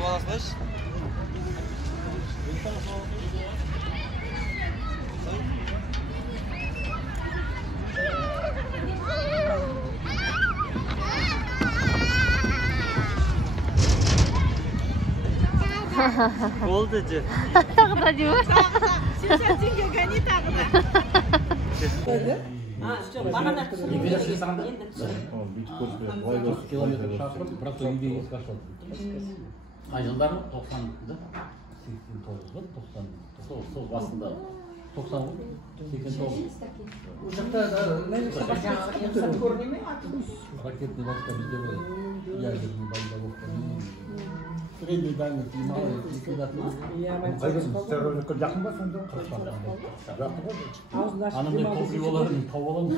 Su alasınız. Oldu cu. Tağda diyor. Сейчас деньги гони тағыда. Kilometre şarkı, bırak da yüzde yüz kaç oldu? Aycılar 90'da, 89'da, 90'da, aslında 90, 89. Uşakta ne insan görünüyor mu? Raketli başka bizde böyle yerlerini bayda bakıyor. Sürekli dayanık, imalı, yıkılatlı. Terörlükle yakın mı sonunda? Anam ne kokuyu olarım, tavalım.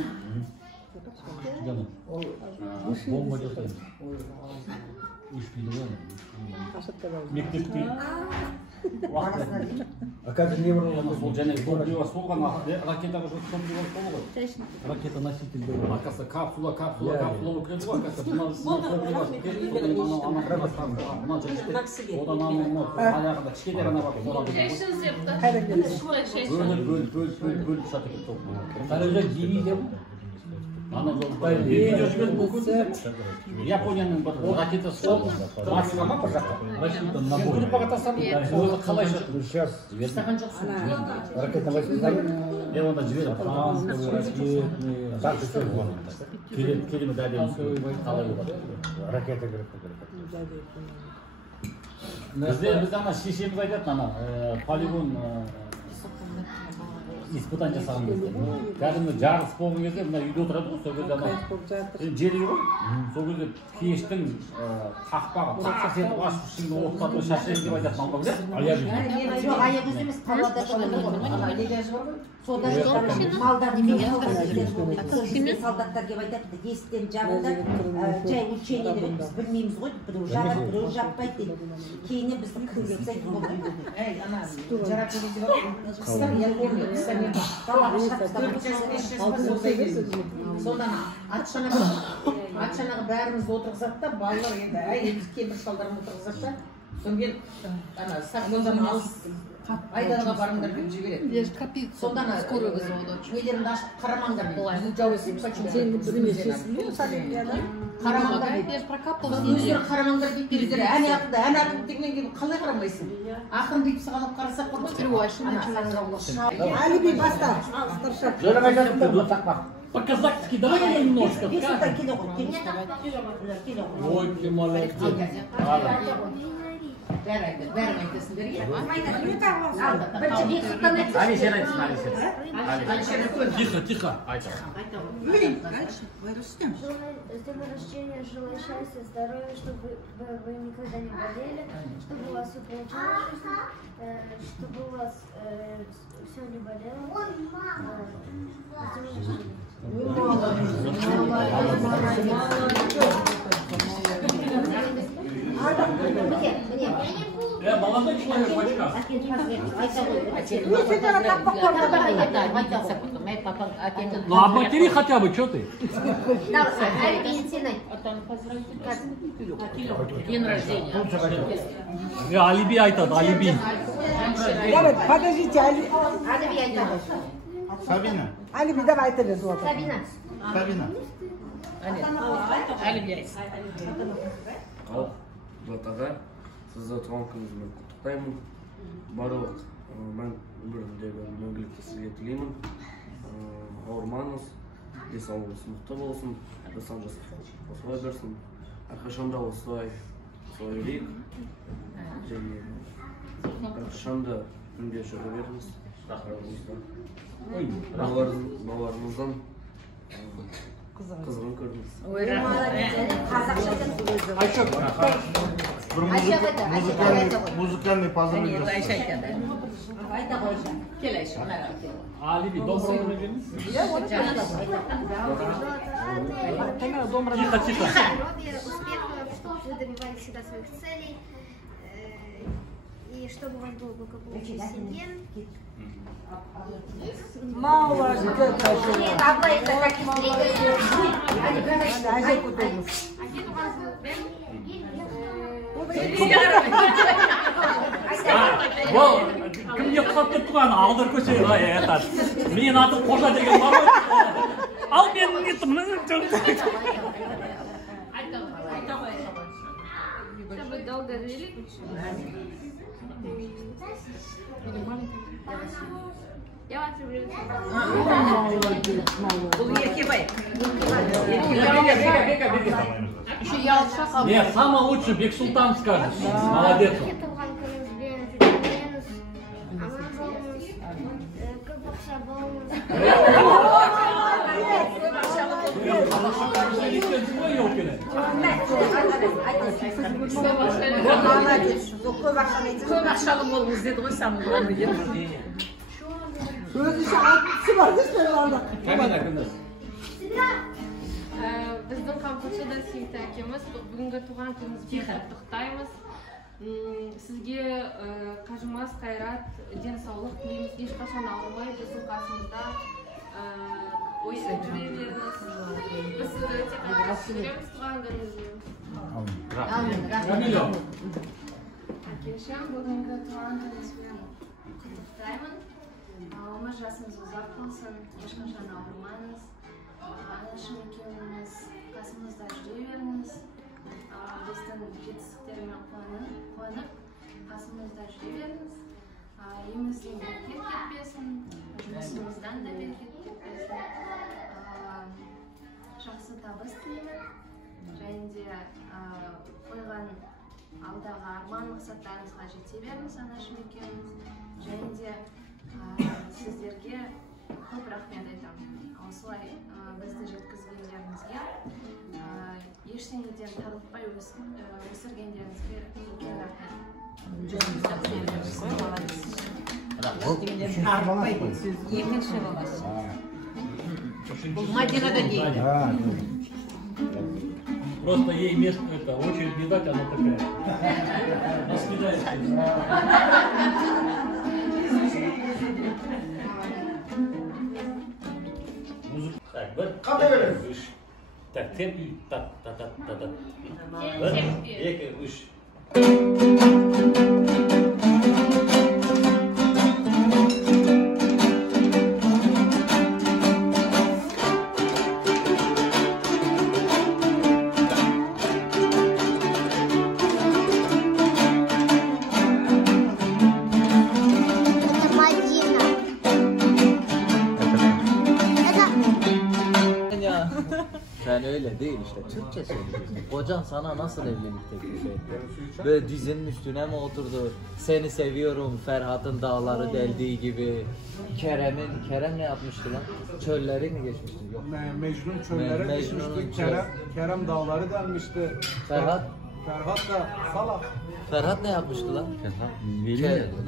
Canım. Bomba götürüm. 3 bin lira mı? Mektepte. Akademi ne var? Sol cennet kokuyor, soğukan raketaga жөткөн деген сол ғой. Ракета носитель деп арқасы капсула өкіреді ғой арқасы. Одан аяғында кішкентай ғана бар. Бөліп жатыр. Қаражат жири деп. Ана жолда видео жіберіп Японияның бір ракетасы сол Москваға бір жаққа. Вашингтон набор. Бағатасам, оны қалай жатыр? Сейчас. Жіберсаған жоқсың. Ракета Москваға. Мен онда жіберіп келемі дәлем қалай болады? Ракета керек. Бізде ана шешеміз айтады, ана полигон испытание жасаған кезде. Кәдімгі жарыс болған кезде мына үйде отырады ғой, сол кезде ана жері ғой. Сол кезде пештің қақпағы таққа сетіп ашып ішінде оқтатып шашайын деп айтады мамам біле. Аяқ өзі емес, Павлодарда сода малдар немене солдаттар келіп айтады, есіктен жабылды, жай учение деп біз білмейміз ғой, біреу жабады, біреу жаппайды дейді. Кейіннен бізді кіргізіп болды. Эй, ана, жарап келеді ғой. Қыстар, я помню, қыстар мен сондан атшанаға бәріміз отырғызады да, балалар енді әйелді кемпір шалдарын отырғызады да, содан кейін ана сақмылдан алыс айдаға барыңдар деп жібереді. Сондан нелеріңді ашып қарамаңдар дейді. Қарамаңдар дейді. Өздері қарамаңдар дейді. Өздері ән ақынды дегеннен кейін қалай қарамайсың? Ақын деп сығалап қарасақ бар ма? Алиби бастар. Жөрім айтатын да бұл тақпақ. По-казахски давай немножко. Ой, ты молодец. Бәрін айтасыңдар, иә? Алишер айтсын, Алишер. Тихо. С днем рождения, желаю счастья, здоровья, чтобы вы никогда не болели, чтобы у вас все получалось, чтобы у вас все не болело. Молодой человек в очках. Ну, обматери хотя бы, что ты? День рождения. Алиби айтады, алиби. Давай, подождите, Алиби айтады. Сабина. Алиби, давай айтады. Сабина. Алиби айтсын. Батаға сізді туған күніңізбен құттықтаймын. Барлық өмірімдегі мәңгілікті сізге тілеймін. Ауырмаңыз, денсаулығыңыз мықты болсын, жасан осылай берсін. Әрқашанда осылай өрейік. Және әрқашанда күнде жүре беріңіз. Балаларыңыздан қызығын көрдіңіз. Музыкальный позыв. Алиби, доброго времени. Тихо. Успехов, чтобы вы добивались всегда своих целей. И чтобы у вас было благополучие в семье. Мало же, как красиво. Один у вас был Ол кімге ұқсап тұр туған алдыр көше айтады. Мен атым Қожа деген бар ғой. Ал менің нетім Чтобы долго жили. Я вас люблю. Бұл Еркебай. Еще я алша қалды. Нет, самый лучший Бексултан скажет. Молодец. Туған күніңізбен жүреміз. Аман болыңыз. Көп бақша болыңыз. Көп ақшалы болыңыз деді ғой самый главный деп. Өзі алтысы бар дейсің орда. Біздің қамқоршыда Сүйікті әкеміз бүгінгі туған күніңізбен құттықтаймыз. Сізге қажымас қайрат, денсаулық тілейміз. Ешқашан ауырмай біздің қасымызда жүре беріңіз. Біз сізді өте қатты көреміз туған күніңізбен. Әкешім, бүгінгі туған күніңізбен құттықтаймын. Өмір жасыңыз ұзақ болсын, ешқашан ауырмаңыз. Анашым екеуіңіз қасымызда жүре беріңіз. Біздің жетістіктермен қуанып, қасымызда жүре беріңіз. Үйімізден берекет кетпесін, жұмысымыздан да берекет кетпесін. Жақсы табыс тілеймін. Және де қойған алдағы арман мақсаттарыңызға жете беріңіз, анашым екеуіңіз. Және де сіздерге көп рахмет айтамын. Осылай бізді жеткізгендеріңізге, ештеңеден тарылтпай өсіргендеріңізге үлкен рахмет. Екінші баласы. Бұл Мадинада дейді. Просто ей место, это, очередь не дать, она такая. До свидания. Так, бір. Қандай береміз? Үш. Так, темп и та-та-та-та-та. Бір, екі, үш. Sen öyle değil işte. Türkçe söylüyorsun. Kocan sana nasıl evlilik teklif etti? Böyle dizinin üstüne mi oturdu? Seni seviyorum, Ferhat'ın dağları deldiği gibi. Kerem ne yapmıştı lan? Çölleri mi geçmişti? Yok. Mecnun çölleri geçmişti. Kerem dağları delmişti. Ferhat da salak. Ferhat ne yapmıştı lan?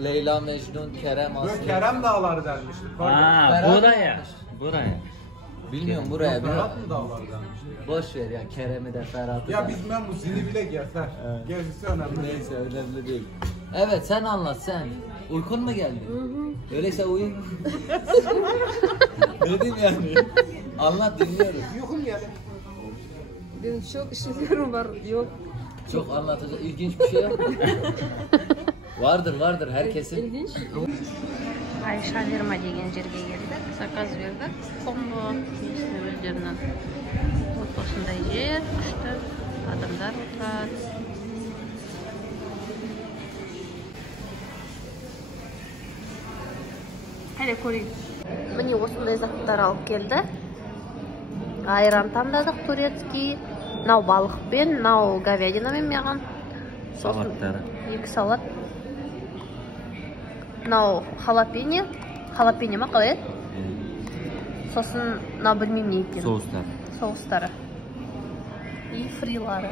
Leyla, Mecnun, Kerem Aslı. Kerem dağları delmişti. Buraya. Bilmiyorum buraya. Ferhat mı dağları delmişti? Boş ver ya, Kerem'i de Ferhat'ı Ya da. biz ben bu zili bile gezer. Gerisi önemli. Neyse önemli değil. Evet sen anlat sen. Uykun mu geldi? Öyleyse uyu. Ne diyeyim yani? Anlat dinliyorum. Uykum geldi. Benim çok işlerim var, yok. Çok anlatacak ilginç bir şey yok mu? Vardır herkesin. İlginç. Ayşe Verma деген жерге келдік, заказ бердік. Комбо өздерінің осындай жер, күшті адамдар отырады. Hele көрейік. Міне осындай заттар алып келді. Айран таңдадық турецкий. Мынау балықпен, мынау говядинамен маған. Салаттары. Екі салат. Мынау халапеньо ма қалай? Сосын мынау білмеймін не екен. Соустар. Соустары. И фрилары.